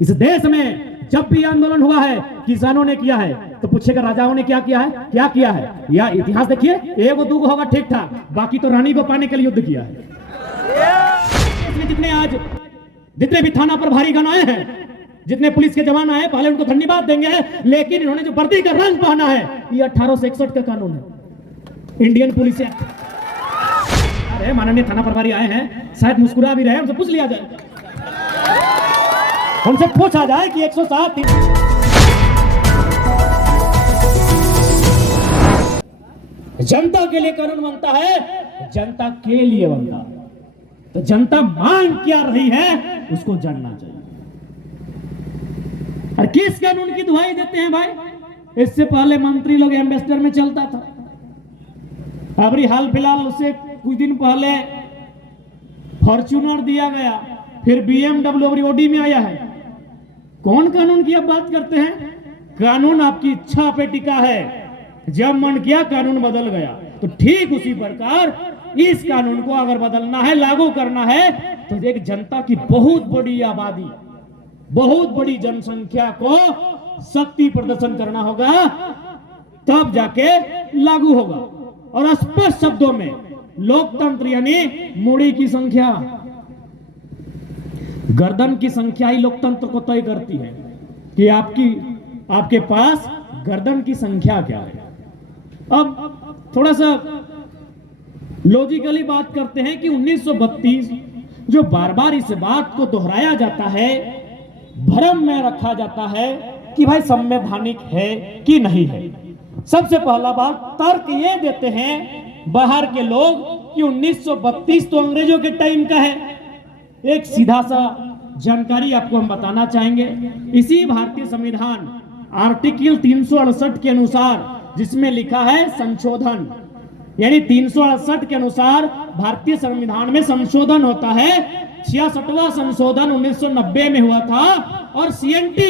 इस देश में जब भी आंदोलन हुआ है किसानों ने किया है, तो पूछेगा राजाओं ने क्या किया है, क्या किया है? या इतिहास देखिए, एगो दूगो होगा ठीक ठाक, बाकी तो रानी को पाने के लिए युद्ध किया है। जितने भी थाना पर भारी गन आए हैं, जितने पुलिस के जवान आए, पहले उनको धन्यवाद देंगे, लेकिन इन्होंने जो वर्दी का रंग पहना है, ये 1861 का कानून है, इंडियन पुलिस एक्ट। अरे माननीय थाना प्रभारी आए हैं, शायद मुस्कुरा भी रहे, उनसे पूछ लिया जाए, उनसे पूछा जाए कि 107 जनता के लिए कानून बनता है, जनता के लिए बनता है, तो जनता मांग क्या रही है उसको जानना चाहिए। और किस कानून की दुहाई देते हैं भाई? इससे पहले मंत्री लोग एम्बेसडर में चलता था, अभी हाल फिलहाल उससे कुछ दिन पहले फॉर्च्यूनर दिया गया, फिर BMW ओडी में आया है। कौन कानून की आप बात करते हैं? कानून आपकी इच्छा पे टिका है, जब मन किया कानून बदल गया। तो ठीक उसी प्रकार इस कानून को अगर बदलना है, लागू करना है, तो एक जनता की बहुत बड़ी आबादी, बहुत बड़ी जनसंख्या को शक्ति प्रदर्शन करना होगा, तब जाके लागू होगा। और स्पष्ट शब्दों में लोकतंत्र यानी मूड़ी की संख्या, गर्दन की संख्या ही लोकतंत्र को तय करती है कि आपके पास गर्दन की संख्या क्या है। अब थोड़ा सा लॉजिकली बात करते हैं कि 1932 जो बार बार इस बात को दोहराया जाता है, भ्रम में रखा जाता है कि भाई संवैधानिक है कि नहीं है। सबसे पहला बात तर्क ये देते हैं बाहर के लोग कि 1932 तो अंग्रेजों के टाइम का है। एक सीधा सा जानकारी आपको हम बताना चाहेंगे। इसी भारतीय संविधान आर्टिकल 368 के अनुसार, जिसमें लिखा है संशोधन, यानी 368 के अनुसार भारतीय संविधान में संशोधन होता है। 66वां संशोधन 1990 में हुआ था, और CNT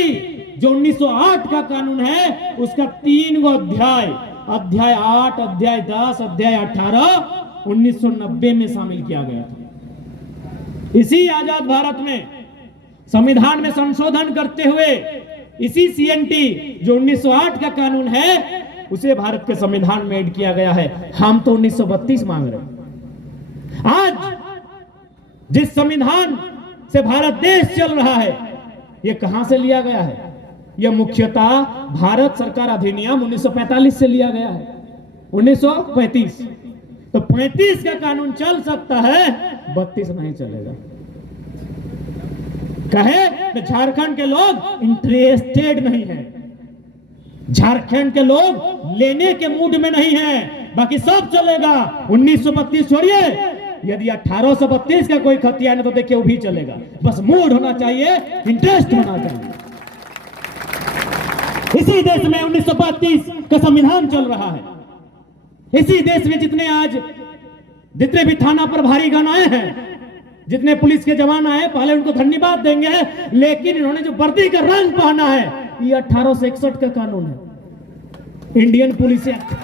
जो 1908 का कानून है, उसका 3 गो अध्याय 8, अध्याय 10, अध्याय 18 1990 में शामिल किया गया था। इसी आजाद भारत में संविधान में संशोधन करते हुए इसी CNT जो 1908 का कानून है, उसे भारत के संविधान में ऐड किया गया है। हम तो 1932 मांग रहे हैं। आज जिस संविधान से भारत देश चल रहा है, यह कहां से लिया गया है? यह मुख्यतः भारत सरकार अधिनियम 1945 से लिया गया है। 1935, तो 35 का कानून चल सकता है, 32 नहीं चलेगा। कहे झारखंड के लोग इंटरेस्टेड नहीं है, झारखंड के लोग लेने के मूड में नहीं है, बाकी सब चलेगा। 1932 छोड़िए, यदि 1832 का कोई खतिया नहीं तो देखिए वो भी चलेगा। बस मूड होना चाहिए, इंटरेस्ट होना चाहिए। इसी देश में 1932 का संविधान चल रहा है। इसी देश में जितने भी थाना पर भारी गन आए हैं, जितने पुलिस के जवान आए, पहले उनको धन्यवाद देंगे, लेकिन इन्होंने जो वर्दी का रंग पहना है, ये 1861 का कानून है, Indian police act.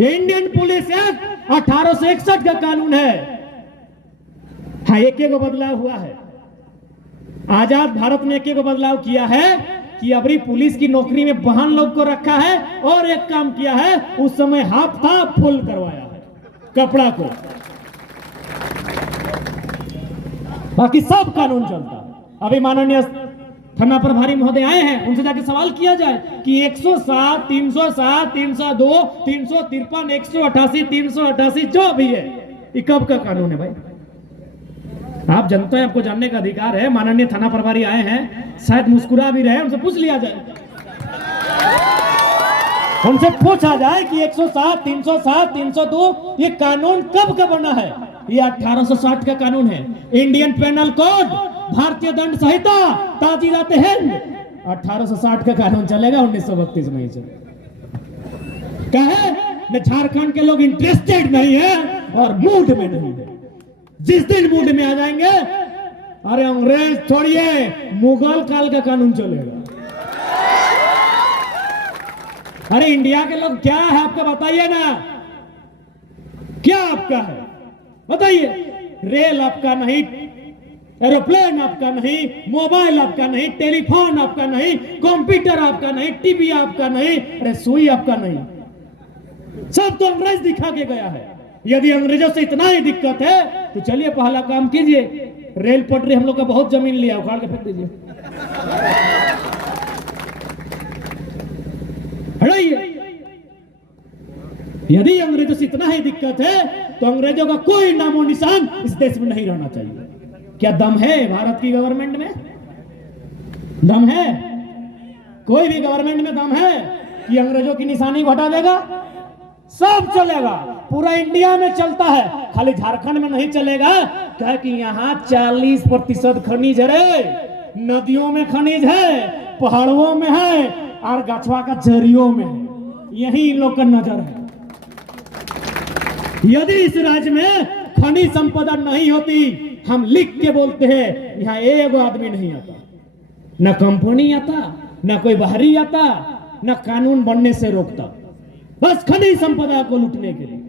Indian police act 1861 का कानून है। हाँ, एक बदलाव हुआ है। आजाद भारत में एक बदलाव किया है कि अभी पुलिस की नौकरी में बहन लोग को रखा है, और एक काम किया है, उस समय हाफ था फुल करवाया है कपड़ा को। बाकी सब कानून चलता है। अभी माननीय थाना प्रभारी महोदय आए हैं, उनसे जाके सवाल किया जाए कि 107, 307, 302, 353, 188, 388 जो भी है, ये कब का कानून है भाई? आप जनता है, आपको जानने का अधिकार है। माननीय थाना प्रभारी आए हैं, शायद मुस्कुरा भी रहे, उनसे पूछ लिया जाए, उनसे पूछा जाए कि 107, 307, 302 ये कानून कब का बना है? ये 1860 का कानून है। इंडियन पेनल कोड, भारतीय दंड संहिता, ताजीरात हिंद, 1860 का कानून चलेगा, 1932 नहीं चलेगा। कहे झारखंड के लोग इंटरेस्टेड नहीं है और मूड में नहीं है। जिस दिन मूड में आ जाएंगे, अरे अंग्रेज छोड़िए, मुगल काल का कानून चलेगा। अरे इंडिया के लोग क्या है आपका बताइए ना, क्या आपका है बताइए? रेल आपका नहीं, एरोप्लेन आपका नहीं, मोबाइल आपका नहीं, टेलीफोन आपका नहीं, कंप्यूटर आपका नहीं, टीवी आपका नहीं, अरे सुई आपका नहीं, सब तो अंग्रेज दिखा के गया है। यदि अंग्रेजों से इतना ही दिक्कत है तो चलिए पहला काम कीजिए, रेल पटरी हम लोग का बहुत जमीन लिया, उखाड़ के फेंक दीजिए, हटाइए। यदि अंग्रेजों से इतना ही दिक्कत है तो अंग्रेजों का कोई नामो निशान इस देश में नहीं रहना चाहिए। क्या दम है भारत की गवर्नमेंट में? दम है? कोई भी गवर्नमेंट में दम है कि अंग्रेजों की निशानी को हटा देगा? सब चलेगा, पूरा इंडिया में चलता है, खाली झारखंड में नहीं चलेगा। क्या कि यहाँ 40% खनिज है रे, नदियों में खनिज है, पहाड़ों में है और गछवा का जरियों में है, यही इन लोग का नजर है। यदि इस राज्य में खनिज संपदा नहीं होती, हम लिख के बोलते हैं यहाँ एक आदमी नहीं आता, न कंपनी आता, न कोई बाहरी आता, न कानून बनने से रोकता, बस खनिज संपदा को लूटने के लिए।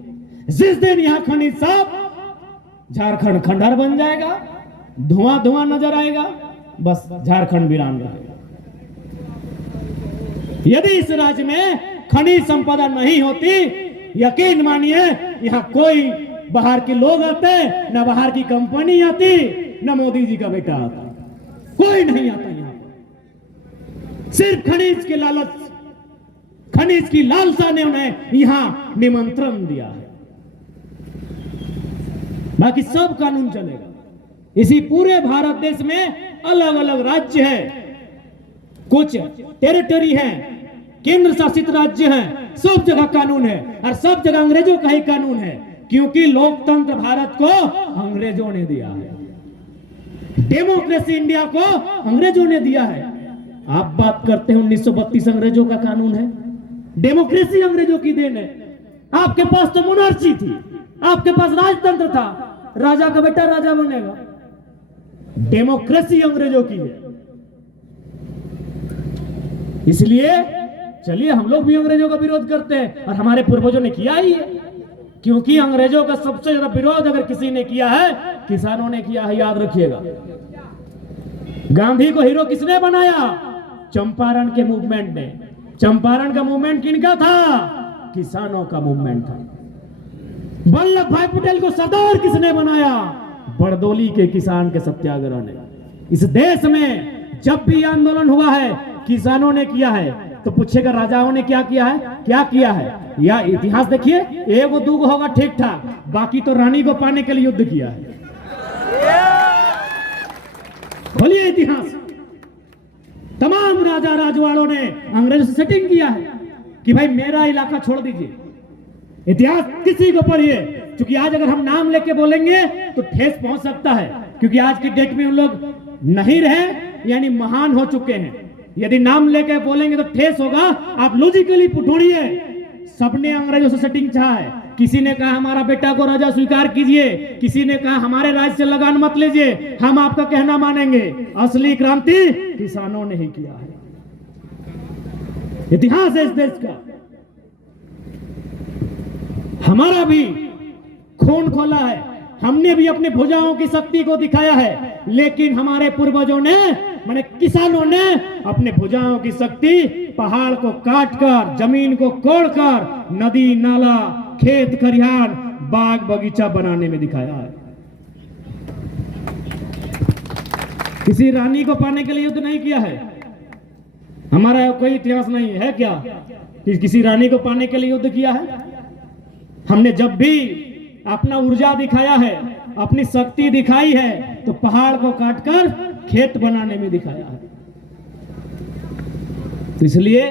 जिस दिन यहाँ खनिज साफ, झारखंड खंडहर बन जाएगा, धुआं धुआं नजर आएगा, बस झारखंड वीरान रहेगा। यदि इस राज्य में खनिज संपदा नहीं होती, यकीन मानिए यहाँ कोई बाहर के लोग आते, न बाहर की कंपनी आती, न मोदी जी का बेटा आता, कोई नहीं आता यहाँ पर। सिर्फ खनिज के लालच, खनिज की लालसा ने उन्हें यहाँ निमंत्रण दिया है, बाकी सब कानून चलेगा। इसी पूरे भारत देश में अलग अलग राज्य है, कुछ टेरिटरी है, केंद्र शासित राज्य हैं, सब जगह कानून है और सब जगह अंग्रेजों का ही कानून है, क्योंकि लोकतंत्र भारत को अंग्रेजों ने दिया है, डेमोक्रेसी इंडिया को अंग्रेजों ने दिया है। आप बात करते हैं 1932 अंग्रेजों का कानून है, डेमोक्रेसी अंग्रेजों की देन है। आपके पास तो मोनार्ची थी, आपके पास राजतंत्र था, राजा का बेटा राजा बनेगा, डेमोक्रेसी अंग्रेजों की है। इसलिए चलिए हम लोग भी अंग्रेजों का विरोध करते हैं और हमारे पूर्वजों ने किया ही है, क्योंकि अंग्रेजों का सबसे ज्यादा विरोध अगर किसी ने किया है, किसानों ने किया है, याद रखिएगा। गांधी को हीरो किसने बनाया? चंपारण के मूवमेंट ने। चंपारण का मूवमेंट किनका था? किसानों का मूवमेंट था। वल्लभ भाई पटेल को सरदार किसने बनाया? बरदोली के किसान के सत्याग्रह ने। इस देश में जब भी आंदोलन हुआ है किसानों ने किया है, तो पूछेगा राजाओं ने क्या किया है? क्या किया है? या इतिहास देखिए, एक दो होगा ठीक ठाक, बाकी तो रानी को पाने के लिए युद्ध किया है। खोलिए इतिहास, तमाम राजा राजवाड़ों ने अंग्रेजों से सेटिंग किया है कि भाई मेरा इलाका छोड़ दीजिए। इतिहास किसी को पढ़िए, क्योंकि आज अगर हम नाम लेके बोलेंगे तो ठेस पहुंच सकता है, क्योंकि आज की डेट में उन लोग नहीं रहे, यानी महान हो चुके हैं। यदि नाम लेके बोलेंगे तो ठेस होगा। आप लॉजिकली ढूंढिए, सबने अंग्रेजों से सेटिंग चाहा है। किसी ने कहा हमारा बेटा को राजा स्वीकार कीजिए, किसी ने कहा हमारे राज्य से लगान मत लीजिए, हम आपका कहना मानेंगे। असली क्रांति किसानों ने ही किया है। इतिहास है इस देश का, हमारा भी खून खोला है, हमने भी अपने भुजाओं की शक्ति को दिखाया है, लेकिन हमारे पूर्वजों ने, माने किसानों ने, अपने भुजाओं की शक्ति पहाड़ को काटकर, जमीन को कोड़कर, नदी नाला, खेत खलिहान, बाग बगीचा बनाने में दिखाया है। किसी रानी को पाने के लिए युद्ध नहीं किया है। हमारा कोई इतिहास नहीं है क्या कि किसी रानी को पाने के लिए युद्ध किया है? हमने जब भी अपना ऊर्जा दिखाया है, अपनी शक्ति दिखाई है, तो पहाड़ को काटकर खेत बनाने में दिखाया है। तो इसलिए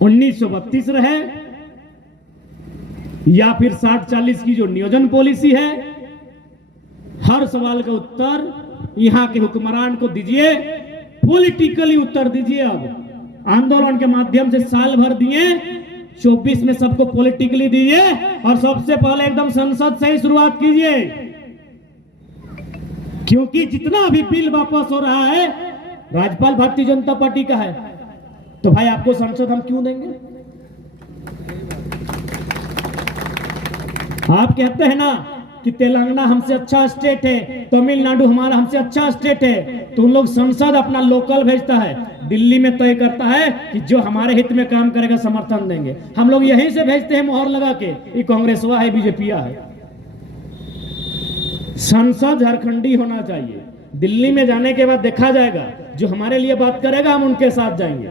1932 रहे या फिर 60-40 की जो नियोजन पॉलिसी है, हर सवाल का उत्तर यहां के हुक्मरान को दीजिए, पॉलिटिकली उत्तर दीजिए। अब आंदोलन के माध्यम से साल भर दिए, 24 में सबको पॉलिटिकली दीजिए और सबसे पहले एकदम संसद से ही शुरुआत कीजिए, क्योंकि जितना भी बिल वापस हो रहा है राज्यपाल भारतीय जनता पार्टी का है, तो भाई आपको संसद हम क्यों देंगे? आप कहते हैं ना कि तेलंगाना हमसे अच्छा स्टेट है, तमिलनाडु हमारा हमसे अच्छा स्टेट है, तो उन लोग संसद अपना लोकल भेजता है, दिल्ली में तय करता है कि जो हमारे हित में काम करेगा समर्थन देंगे। हम लोग यहीं से भेजते हैं मोहर लगा के, ये कांग्रेसवा है, बीजेपी है। संसद झारखंडी होना चाहिए। दिल्ली में जाने के बाद देखा जाएगा, जो हमारे लिए बात करेगा हम उनके साथ जाएंगे।